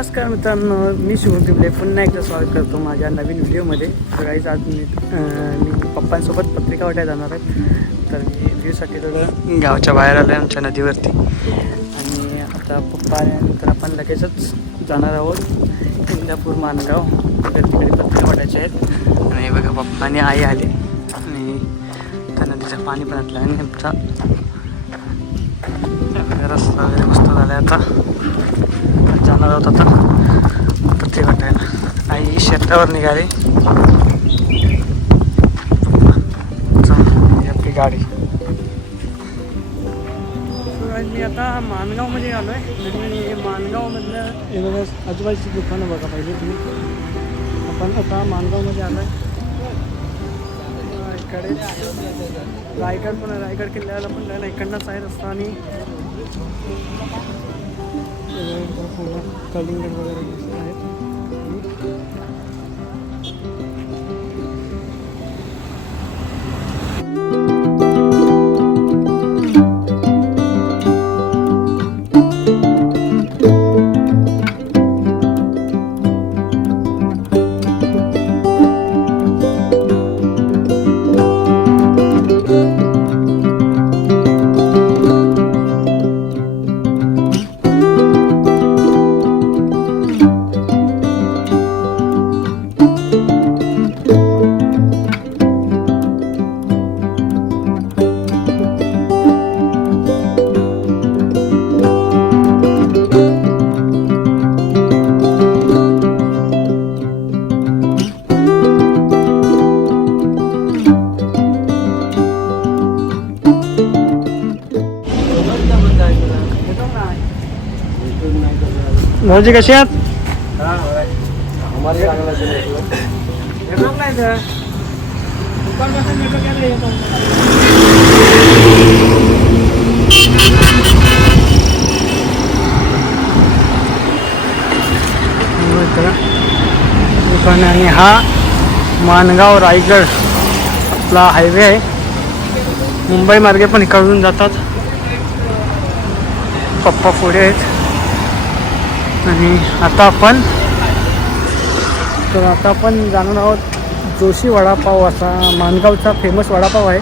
नमस्कार मित्रांनो, मी शुभदीप पुन्हा एकदा स्वागत करतो माझ्या नवीन व्हिडिओमध्ये. तर काहीच आज मी पप्पांसोबत पत्रिका वाटायला जाणार आहे. तर मी व्ह्यूसाठी थोडं गावच्या बाहेर आलो आहे आमच्या नदीवरती. आणि आता पप्पा आल्यानंतर आपण लगेचच जाणार आहोत इंदापूर मानगाव. तर तिकडे पत्रिका वाटायचे आहेत. आणि बघा पप्पा आणि आई आले आणि त्या नदीचं पाणी पण आटलं आणि आमचा रस्ता वगैरे मस्त झाला आहे. आता जाणार आहोत आता पत्रिका वाटायला. आई शेतावर निघाली. आपली गाडी. मी आता मानगावमध्ये आलो आहे आणि मानगावमधलं आजूबाजूची दुकानं बघा पाहिजे तुम्ही. आपण आता मानगावमध्ये आलो आहे. इकडे रायगड पण रायगड किल्ल्याला पण जायला इकडनंच आहे रस्ता. आणि कलिंगड वगैरे दिसत आहेत. भाऊजी कसे आहात? दुकान. आणि हा मानगाव रायगड आपला हायवे आहे. मुंबई मार्गे पण इकडून जातात. पप्पा पुढे आहेत. आणि आता आपण जाणार आहोत जोशी वडापाव असा मानगावचा फेमस वडापाव आहे.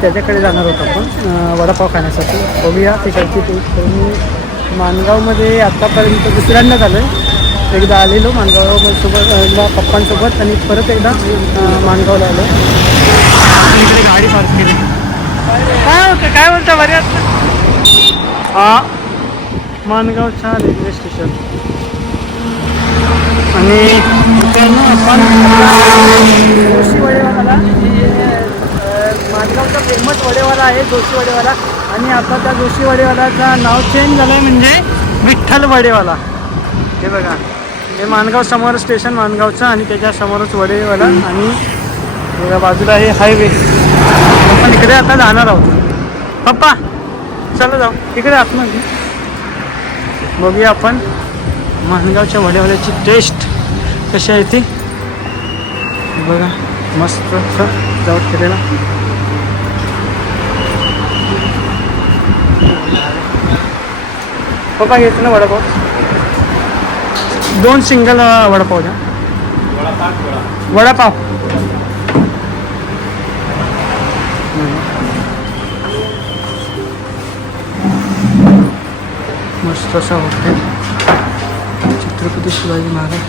त्याच्याकडे जाणार आहोत आपण वडापाव खाण्यासाठी. बघूया तिकडची तर मी मानगावमध्ये आत्तापर्यंत दुसऱ्यांदा झालो आहे. एकदा आलेलो मानगावसोबत, एकदा पप्पांसोबत आणि परत एकदा मानगावला आलो. इकडे गाडी पार्क केली. काय बोलता बऱ्याच. हा मानगावच्या रेल्वे स्टेशन. आणि मित्रांनो आपण जोशी वडेवाला, मानगावचा फेमस वडेवाला आहे जोशी वडेवाला. आणि आता त्या जोशी वडेवालाचं नाव चेंज झालं आहे म्हणजे विठ्ठल वडेवाला. हे बघा, हे मानगाव समोर स्टेशन मानगावचं आणि त्याच्या समोरच वडेवाला. आणि बघा बाजूला हे हायवे. आपण इकडे आता जाणार आहोत. पप्पा चला जाऊ इकडे आतमध्ये. बघूया आपण मानगावच्या वडेवाल्याची टेस्ट कशी आहे ती. बघा मस्त जाऊट केलेला. पप्पा घ्यायचं ना वडापाव. 2 सिंगल वडापाव द्या. वडापाव मस्त असं हॉटेल छत्रपती शिवाजी महाराज.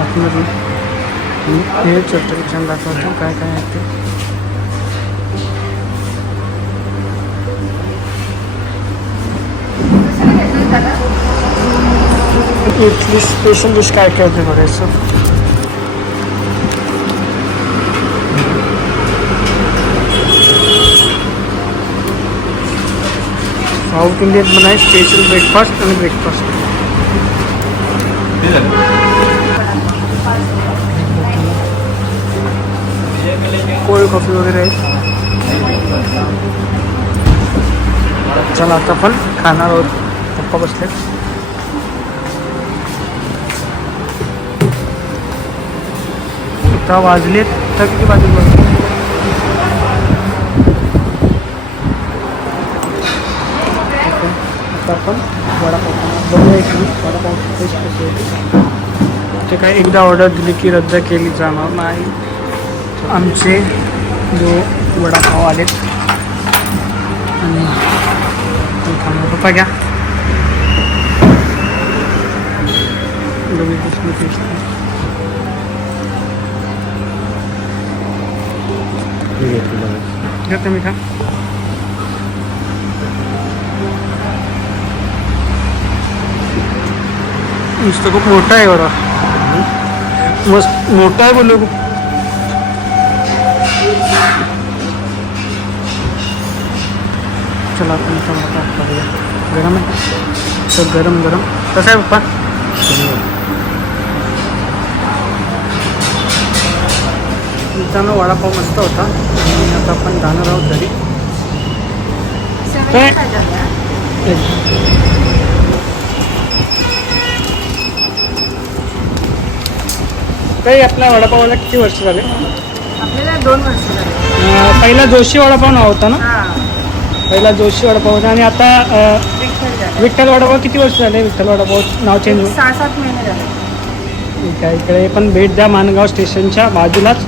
आतमध्ये हे छत्रपती दाखवतो काय काय आहे ते. इथली स्पेशल डिश काय काय होते बघायचं. साऊथ इंडियन पण आहे स्पेशल ब्रेकफास्ट आणि ब्रेकफास्ट. कोल्ड कॉफी वगैरे आहे. चला आता आपण खाणार आहोत. पप्पा बसले. आता वाजलेत तर किती वाजले बघूया इकडे वडापाव टेस्ट कशी होती. ते काय एकदा ऑर्डर दिली की रद्द केली जाणार नाही. आमचे जो वडापाव आलेत आणि पप्पा घ्या टेस्ट घ्या तुम्ही खा. नुसतं खूप मोठा आहे बरं. मस्त मोठा आहे बोललो खूप. चला आपण करूया. गरम आहे तर गरम गरम कसं आहे पप्पा. मित्रांनो वडापाव मस्त होता आणि आता आपण जाणार आहोत घरी. काही आपल्या वडापावाला किती वर्ष झाले. आपल्याला 2 वर्ष झाले. पहिला जोशी वडापाव नाव होता ना. पहिला जोशी वडापाव होता आणि आता विठ्ठल वडापाव. किती वर्ष झाले विठ्ठल वडापाव नाव चेंज होऊन. 6-7 महिने झाले. ठीक आहे. इकडे पण भेट द्या. माणगाव स्टेशनच्या बाजूलाच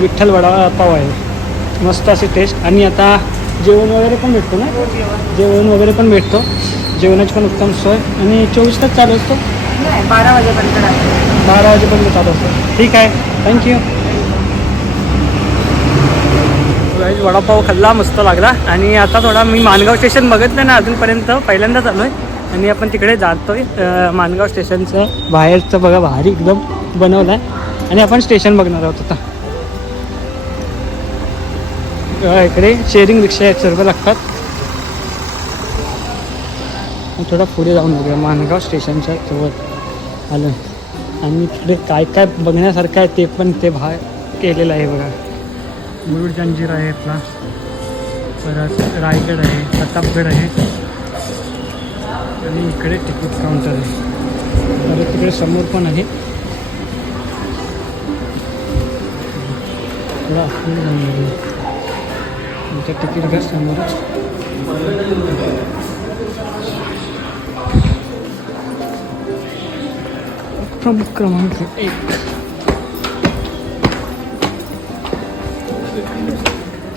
विठ्ठल वडापाव आहे. मस्त अशी टेस्ट. आणि आता जेवण वगैरे पण भेटतो ना. जेवण वगैरे पण भेटतो. जेवणाची पण उत्तम सोय आणि 24 तास चालू असतो. 12 वाजेपर्यंत 12 वाजेपर्यंत चालू असतो. ठीक आहे. थँक्यू. वडापाव खाल्ला मस्त लागला. आणि आता थोडा मी माणगाव स्टेशन बघितलं ना अजूनपर्यंत. पहिल्यांदाच आलो आहे आणि आपण तिकडे जातोय. माणगाव स्टेशनचं बाहेरचं बघा भारी एकदम बनवलं आहे आणि आपण स्टेशन बघणार आहोत आता. इकडे शेअरिंग रिक्षा आहेत सर्व लागतात. थोडा पुढे जाऊन बघूया. माणगाव स्टेशनच्या जवळ आलं आणि तिकडे काय काय बघण्यासारखं आहे ते पण ते बाहेर केलेलं आहे बघा. मुरुड जंजीर आहे आपला. परत रायगड आहे. प्रतापगड आहे आणि इकडे तिकीट काउंटर आहे. परत तिकडे समोर पण आहे. थोडा पुढे जाऊन बघूया. तुमचं तिकीट घ्या समोरच. प्रमुख क्रमांक 1.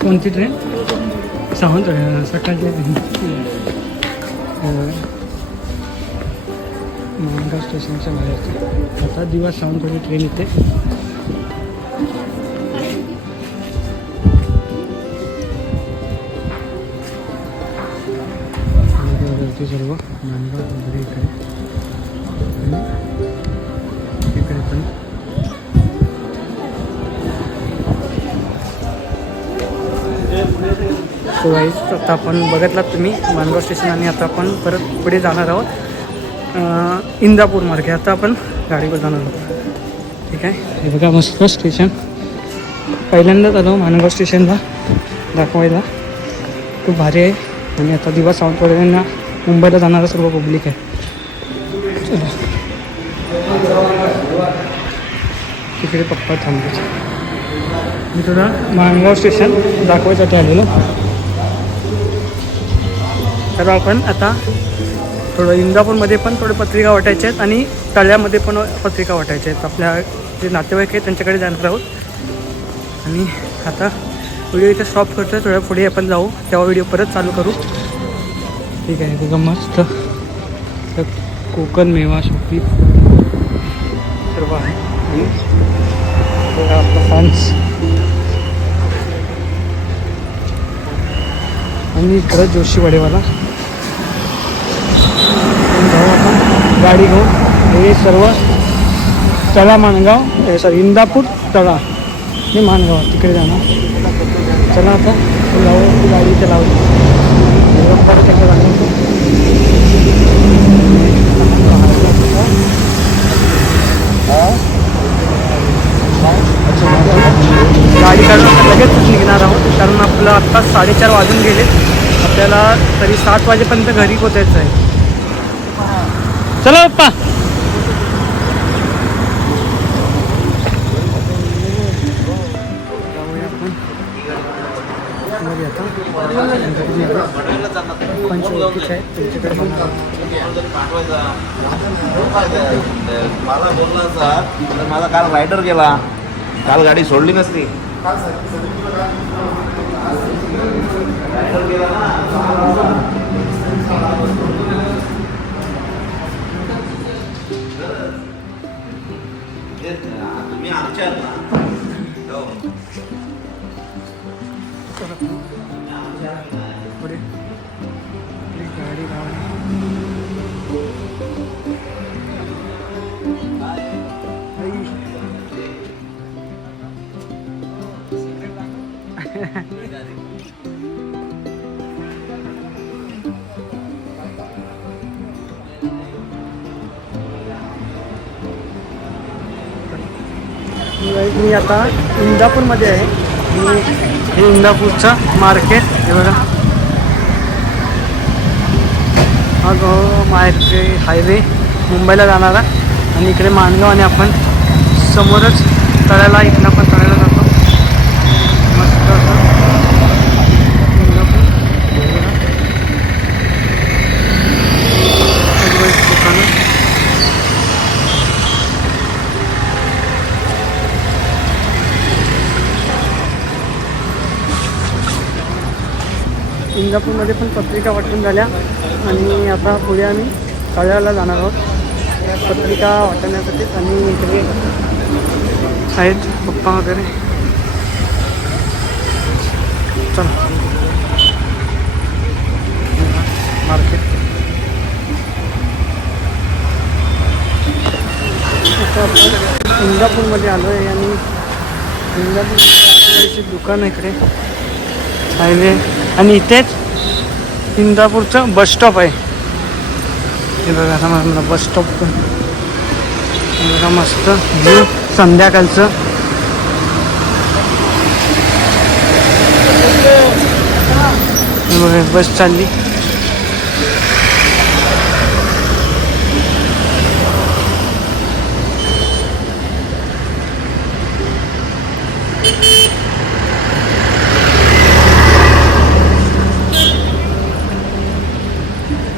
कोणती ट्रेन. सावंतवाडी सकाळची. माणगाव स्टेशनच्या बाहेर आता दिवस सावंतवाडी ट्रेन येते. सर्व माणगाव वगैरे इकडे इकडे पण सो गाईज आता आपण बघितलात तुम्ही माणगाव स्टेशन आणि आता आपण परत पुढे जाणार आहोत इंदापूर मार्गे. आता आपण गाडीवर जाणार आहोत. ठीक आहे. हे बघा मस्त स्टेशन. पहिल्यांदाच आलो माणगाव स्टेशनला दाखवायला. खूप भारी आहे. आणि आता दिवस सावंतवाडींना मुंबईला जाणारं सर्व पब्लिक आहे. चला तिकडे पप्पा थांबले. मी थोडा माणगाव स्टेशन दाखवायसाठी आलेलो. तर आपण आता थोडं इंदापूरमध्ये पण थोडे पत्रिका वाटायचे आहेत आणि तळ्यामध्ये पण पत्रिका वाटायच्या आहेत. आपल्या जे नातेवाईक आहेत त्यांच्याकडे जाणार आहोत. आणि आता व्हिडिओ इथे स्टॉप करतो. थोड्या पुढे आपण जाऊ तेव्हा व्हिडिओ परत चालू करू. ठीक आहे. बघा मस्त कोकण मेवा शॉपी सर्व आहे. बघा आपला फॅन्स आणि इकडं जोशी वडेवाला. जाऊ आपण गाडी घेऊन. हे सर्व तळा माणगाव सॉरी इंदापूर तळा आणि माणगाव तिकडे जाणार. चला आता जाऊ. गाडी इथे लावली. परत एकदा जाणार. गाडी काढून लगेच निघणार आहोत कारण आपलं आत्ता 4:30 वाजून गेले. आपल्याला तरी 7 वाजेपर्यंत घरी पोचायचं आहे. चला पप्पा. पंचवटी आहे त्यांच्याकडे पाठवायचा मला बोलला असा तर माझा काल रायडर गेला, काल गाडी सोडली नसती. रायडर गेला ना. तुम्ही आमच्या ना हो. पुढे गाडी लावली. मी आता इंदापूरमध्ये आहे. हे इंदापूरचं मार्केट हे बघा. हा हायवे मुंबईला जाणारा आणि इकडे माणगाव आणि आपण समोरच तळ्याला इकडं आपण तळ्याला जातो. मस्त असं इंदापूर दुकानं. इंदापूरमध्ये पण पत्रिका वाटून झाल्या आणि आता पुढे आम्ही तळ्याला जाणार आहोत पत्रिका वाटण्यासाठी. आणि इकडे आहेत पप्पा वगैरे. चला मार्केट. आता आपण इंदापूरमध्ये आलो आहे आणि इंदापूरची दुकान आहे इकडे हायवे आणि इथेच इंदापूरचं बस स्टॉप आहे. हे बघा आता मला बस स्टॉप पण बघा मस्त व्ह्यू संध्याकाळचं. हे बघा बस चालली.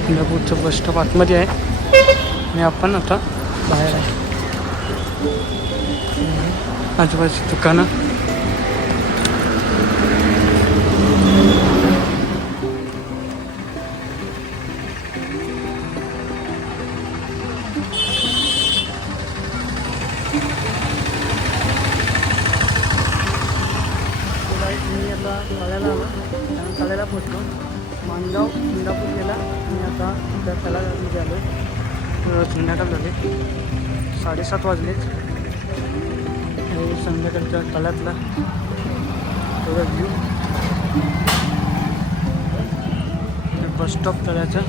इंदापूरचं बस स्टॉप आतमध्ये आहे आणि आपण आता बाहेर आहे. आजूबाजूची दुकानं. मी आता तळ्याला आलो आणि तळ्याला पोचलो. माणगाव इंदापूर गेला आणि आता त्या तळ्यामध्ये आलो आहे. संध्याकाळ झाले 7:30 वाजलेच. हे संध्याकाळच्या तळ्यातला थोडा व्ह्यू. बस स्टॉप तळ्याचा.